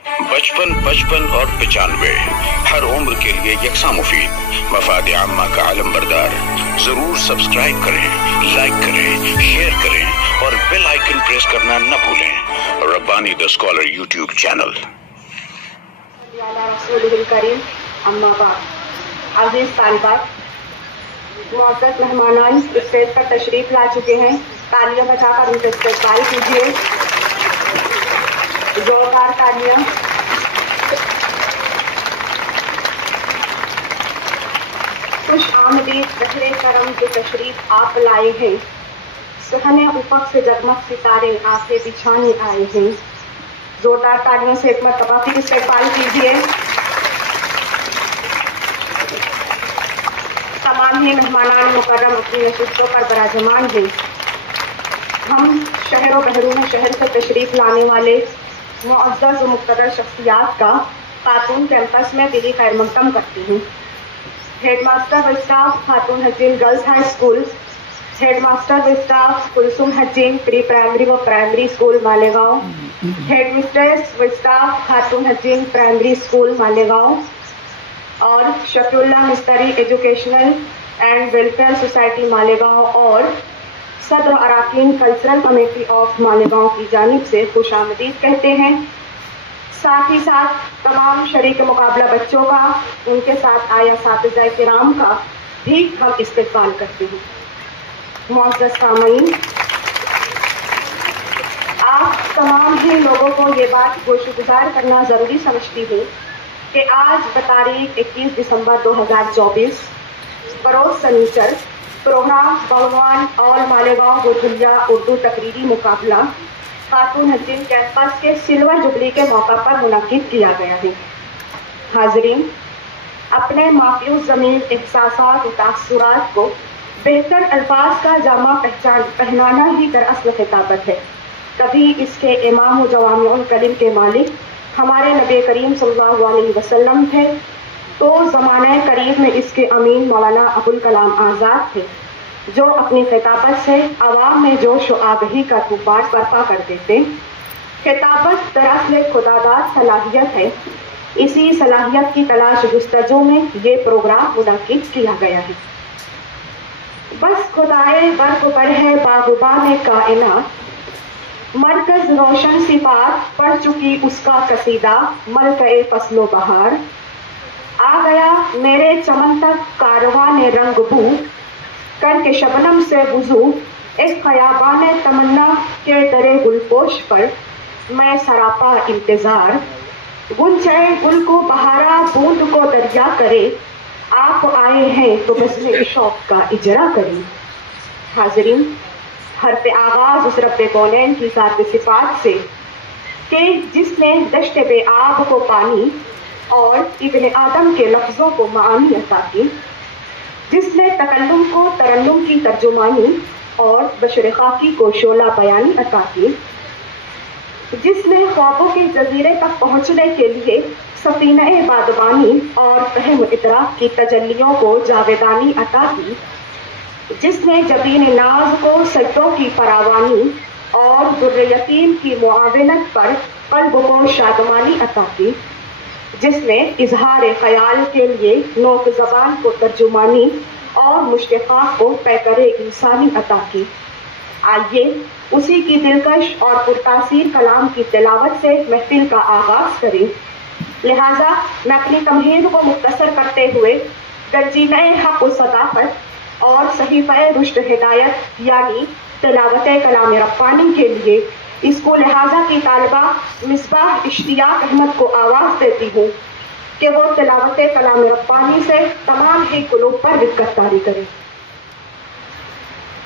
55, 55 और 95 हर उम्र के लिए यकसा मुफीद। मफाद आम्मा का आलम बरदार। जरूर सब्सक्राइब करें, लाइक करें, शेयर करें और बेल आइकन प्रेस करना न भूलें। Rabbani the scholar YouTube channel. अजीज तालिबात, मुअज़्ज़ज़ मेहमानान स्टेज पर तशरीफ ला चुके हैं। तालियां बजाकर उनका इस्तकबाल कीजिए। जोरदार तालियां। खुश आमदीद बहरे करम जो तशरीफ आप लाए हैं। सुहने ऊपर से जगमग सितारे आके बिछाने आए हैं। जोरदार तालियों से एक मरतबा फिर इस्तकबाल कीजिए। तमाम ही मेहमानान मुकर्रम अपनी नशिस्तों पर बराजमान हैं। हम शहर व बहरूम शहर से तशरीफ लाने वाले मुअज़्ज़ज़ व मुक़्तदर शख्सियात का खातून कैंपस में दिली खैर मक़दम करती हूँ। हेडमास्टर व स्टाफ खातून हजीन गर्ल्स हाई स्कूल, हेडमास्टर व स्टाफ कुलसुम हजीन प्री प्राइमरी व प्राइमरी स्कूल मालेगांव, हेडमिस्ट्रेस व स्टाफ खातून हजीन प्राइमरी स्कूल मालेगांव और शफीउल्लाह मिस्तरी educational and welfare society Malegaon और सदर अराकीन कल्चरल कमेटी ऑफ मालेगांव की जानिब से खुशामदीद कहते हैं। साथ ही साथ तमाम शरीक मुकाबला बच्चों का, उनके साथ आया साथिज़ा किराम का भी हम इस्तकबाल करते हैं। मुअज़्ज़ज़ सामीन, आप तमाम ही लोगों को ये बात गोशुगुजार करना ज़रूरी समझती हूँ कि आज बतारीख 21 दिसंबर 2024 बरोज़ सनीचर प्रोग्राम बउनवान ऑल मालेगांव गुरगुलिया उर्दू तकरीरी मुकाबला खातून हजीन कैंपस के सिल्वर जुबली के मौका पर मुनक़िद किया गया है। हाज़रीन, अपने माफ़ूज़ ज़मीन एहसासात व तासुरात को बेहतर अल्फाज का जामा पहनाना ही दरअसल खिताबत है। तभी इसके इमाम व जवामिउल कलिम के मालिक हमारे नबी करीम सल्लल्लाहु अलैहि वसल्लम थे, तो ज़माने करीब में इसके अमीन मौलाना अबुल कलाम आज़ाद थे, जो अपनी खिताबत से अवाम में जोश व आगही का तूफ़ान बर्पा कर देते। खिताबत दरअसल खुदादाद सलाहियत है। इसी सलाहियत की तलाश जुस्तजू में ये प्रोग्राम मुनक़िद किया गया है। बस खुदाए बर्क़ पर है बागुबा में कायनात, मरकज़ रोशन सिफ़ात पढ़ चुकी उसका कसीदा मलके फसलो बहार। आ गया मेरे चमन तक कारवां ने रंग बू, करके शबनम से वुज़ू एक ख़याबान तमन्ना के दरे गुलपोश पर मैं सरापा इंतज़ार। गुंचे गुल को बहारा बूंद को दरिया करे, आप आए हैं तो बज़्म शौक़ का इजरा करें। हाज़रीन, हर पे आगाज़ उस रब्बे कौनैन की ज़ात सिफ़ात से कि जिसने दश्त बेआब को पानी और इब्ने आदम के लफ्ज़ों को मानी अता की, जिसने तकल्लुम को तरन्नुम की तर्जुमानी और बशर खाकी को शोला बयानी अता की, जिसने ख्वाबों के जजीरे तक पहुँचने के लिए सफीने बादबानी और फहम इदराक की तजल्लियों को जावेदानी अता की, जिसने जबीन नाज को सजदों की फरावानी और दुर्र यतीम की मुआविनत पर कल्ब को शादमानी अता की, जिसने इजहार ख्याल के लिए नोक ज़बान को तर्जुमानी और मुश्किफ़ा को पैकरे इंसानी अता की। आइए उसी की दिलकश और पुरतासीर कलाम की तिलावत से महफिल का आगाज़ करें। लिहाजा मैं अपनी तमहीद को मुख्तसर करते हुए दर्जीने हक़ व सदाक़त और सहीफ़े रुश्द हिदायत यानी तिलावत कलाम रब्बानी के लिए स्कूल लिहाजा की तालिबा मिसबाह इश्तियाक अहमद को आवाज़ देती हूँ कि वो तिलावत कलाम रब्बानी से तमाम ही कुलूब पर रिक्कत तारी करें।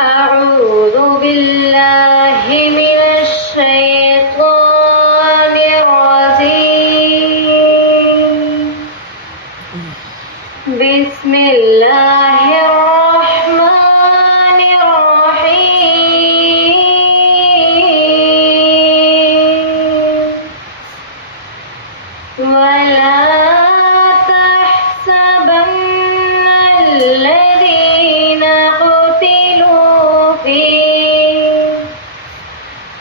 अऊज़ु बिल्लाहि मिनश शैतानिर रजीम। बिस्मिल्लाहिर रहमानिर रहीम। वला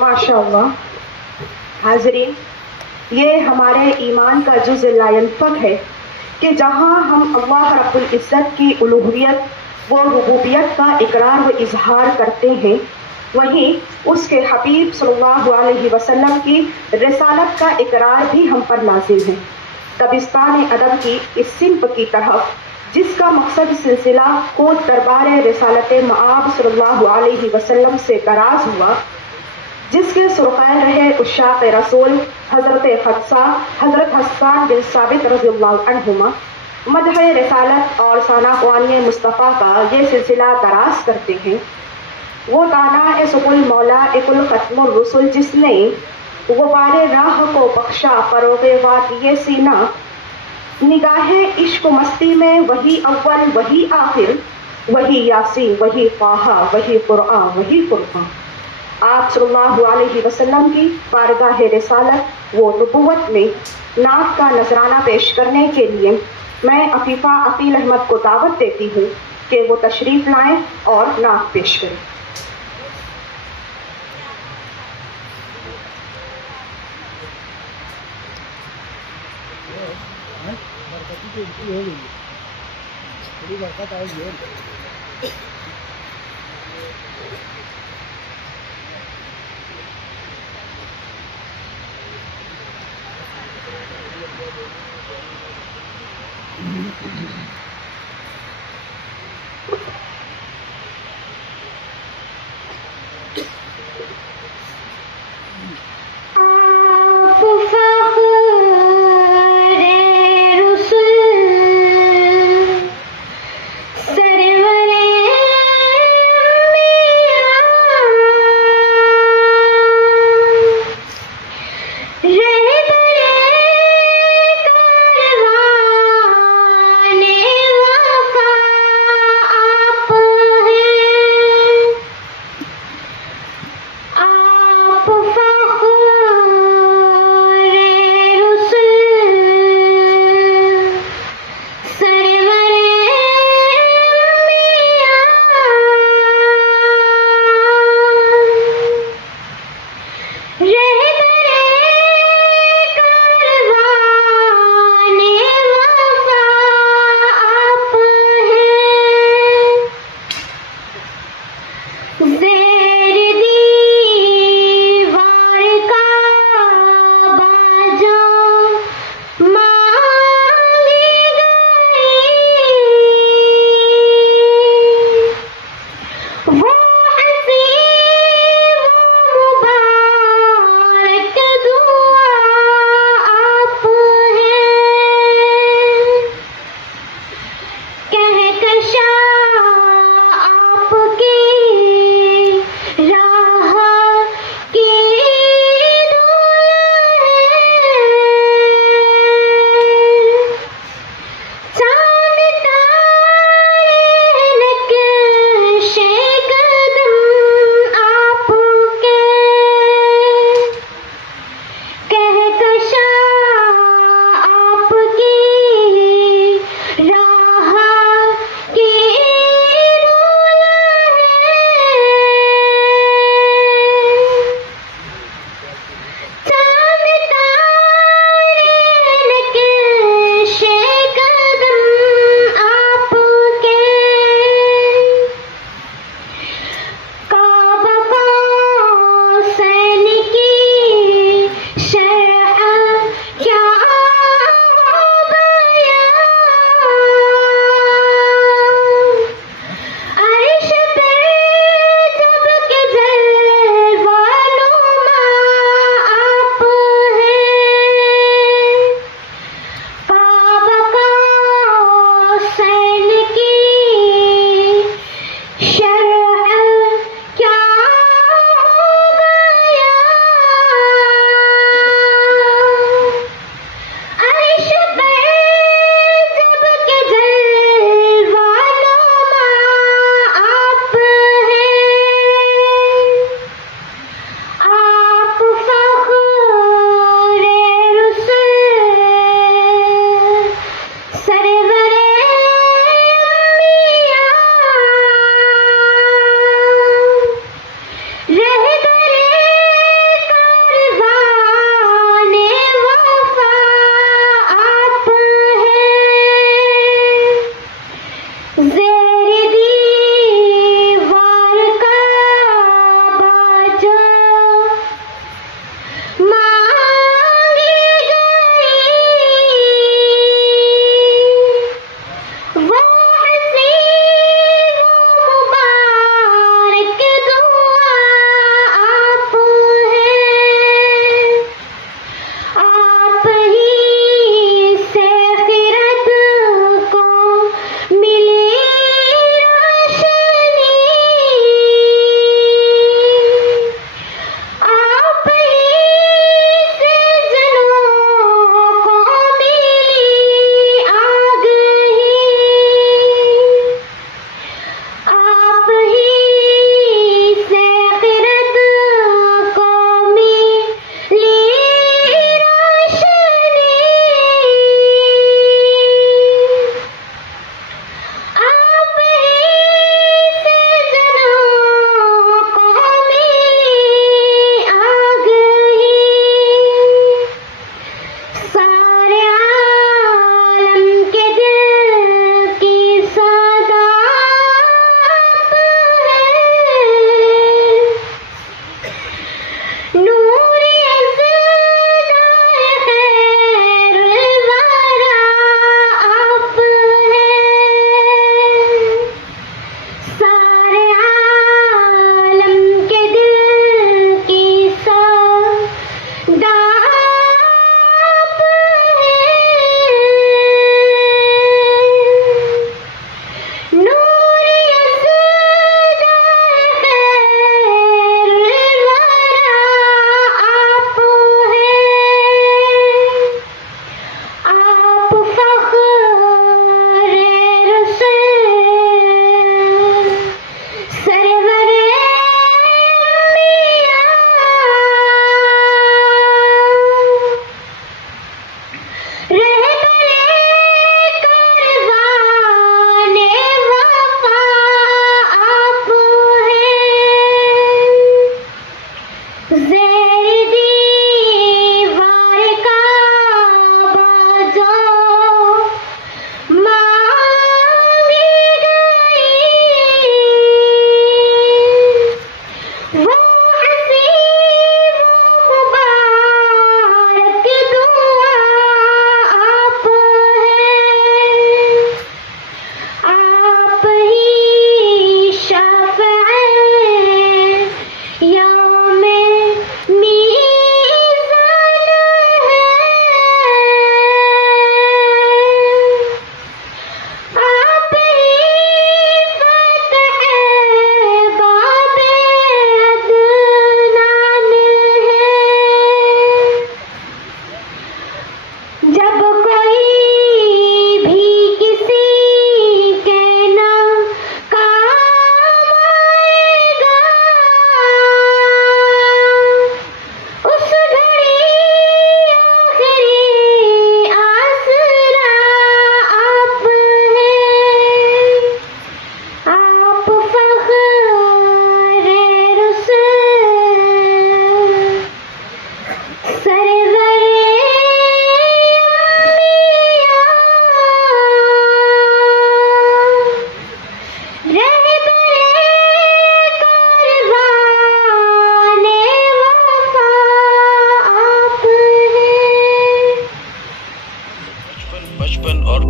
माशाअल्लाह। हाज़रीन, ये हमारे ईमान का जुज़ लायनफक है कि जहाँ हम अल्लाह रब्बुल इज़्ज़त की उलूहियत व रुबूबियत का इकरार व इजहार करते हैं, वहीं उसके हबीब सल्लल्लाहु अलैहि वसल्लम की रिसालत का इकरार भी हम पर लाजिम है। दबिस्तान अदब की इस सिंफ की तरफ, जिसका मकसद सिलसिला को दरबार रिसालत मआब सल्लल्लाहु अलैहि वसल्लम से दराज हुआ, जिसके सुरखैल रहे उशाक़ रसूल हज़रत हफ्सा हज़रत हस्सान बिन साबित रज़ियल्लाहु अन्हुमा मदह रिसालत और साना क़वानी मुस्तफ़ा का ये सिलसिला दराज करते हैं। वो ताना सुबुल मौला इकुल ख़त्मुर रसूल, जिसने गुबारे राह को बख्शा फ़रोग़े वाक़िए सीना, निगाहे इश्क मस्ती में वही अव्वल वही आखिर, वही यासीन वही क़ाहा वही क़ुरआन वही फ़ुरक़ान। आप सल्लल्लाहु अलैहि वसल्लम की बारगाह रिसालत वो नबुव्वत में नात का नजराना पेश करने के लिए मैं अफीफ़ा अकील अहमद को दावत देती हूँ कि वो तशरीफ़ लाएं और नात पेश करें। रहबरे कारवाने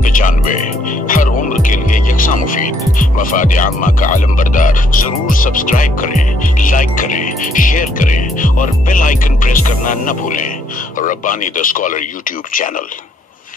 95। हर उम्र के लिए यकसा मुफीद। मफाद आम्मा का आलम बरदार। जरूर सब्सक्राइब करें, लाइक करें, शेयर करें और बेल आइकन प्रेस करना न भूलें। Rabbani the scholar YouTube channel.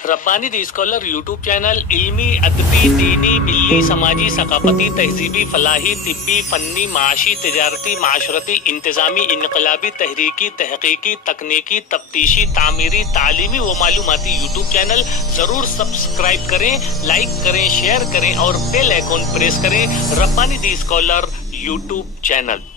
Rabbani the scholar YouTube channel इल्मी, अदबी, दीनी, मिल्ली, समाजी, सकाफती, तहजीबी, फलाही, तिब्बी, फन्नी, माशी, तिजारती, माशरती, इंतजामी, इनकलाबी, तहरीकी, तहकीकी, तकनीकी, तफ्तीशी, तामीरी, तालीमी व मालूमाती यूट्यूब चैनल जरूर सब्सक्राइब करें, लाइक करें, शेयर करें और बेल आइकन प्रेस करें। Rabbani the scholar YouTube channel.